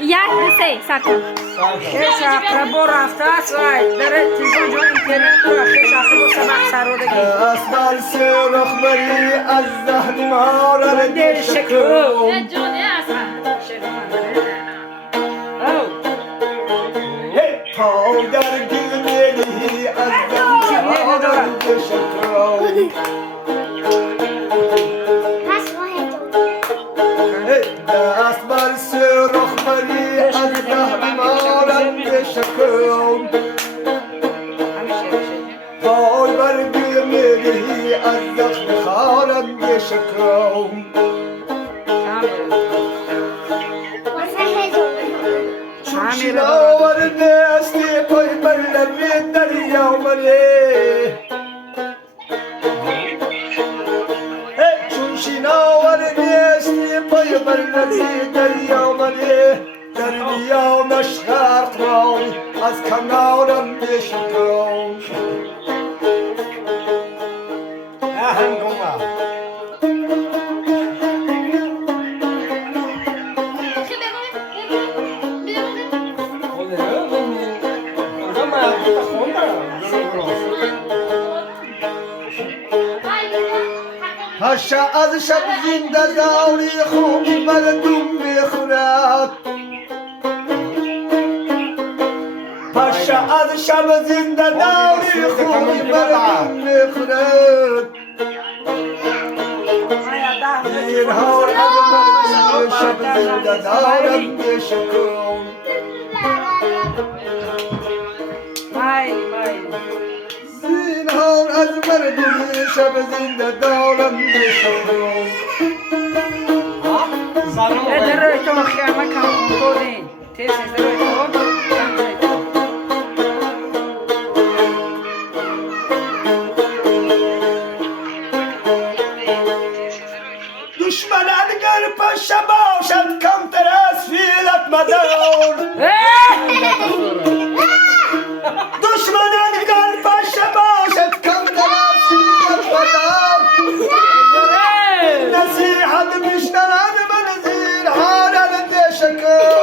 یک دو سه سر کن. خیش اقربا رفته است وای داره تیزان جان اینترنت رو خیش اقربا سبق سر رو بگی اسبال سرخ بری از زهر ما را دل شکو جانه اصلا. پا در گل میری از زهر ما را دل شکو دست بر سرخ بری از زهر ما را دل شکو پای بر گل میری از زخم خارم دل شکو شناور دستی پای بر لبی دریا مره چون شناور دستی پای بر لبی دریا مره دریا نشخرق را از کنارم بشکن هنگومه پاشا از شب زنده داری خوبی مردم میخورد پاشا از شب زنده داری خوبی مردم میخورد زینها از مردم شب زنده دارم بشکن زینها از مردم شب زنده دارم بشکن اداره تو خیامه کم کنید تیز اداره تو دشمنان گر پشه باشد کمتر از فیلت مدار دشمنان گر پشه باشد کمتر از فیلت مدار نصیحت بشنوند من زینهار بشکن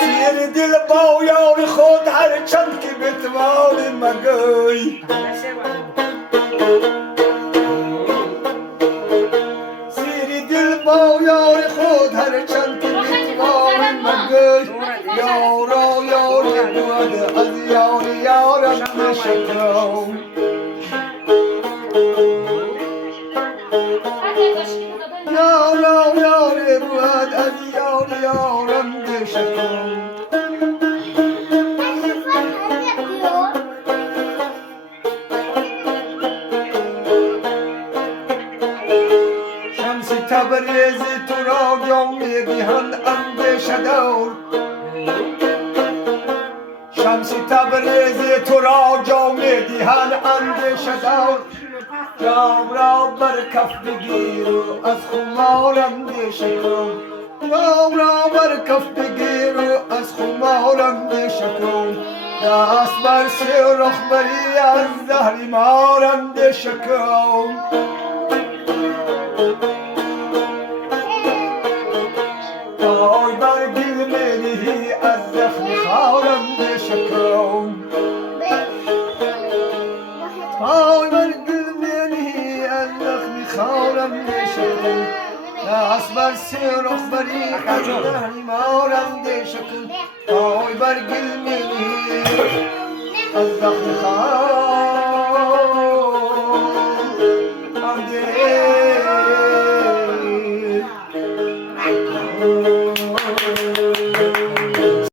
سیر دل با یار خود هر چند که بتوان مگوی سیر دل با یار خود هر چند که بتوان مگوی یارا یار بود از یار یارم بشکن یارا یار بود از یار یارم بشکن شمس تبریز تو را جام میدهند اندیشه دار شمس تبریز تو را جام میدهند اندیشه دار جام را بر کف بگیر و از خمار اندیشه کن جام را بر کف بگیر و از خمار اندیشه کن دست بر سرخ بری از زهر مار اندیشه کن پای بر گل میری از زخم خارم بشکن پای بر گل میری از زخم خارم بشکن دست بر سرخ بری از زهر مارم بشکن پای بر گل میری از زخم خارم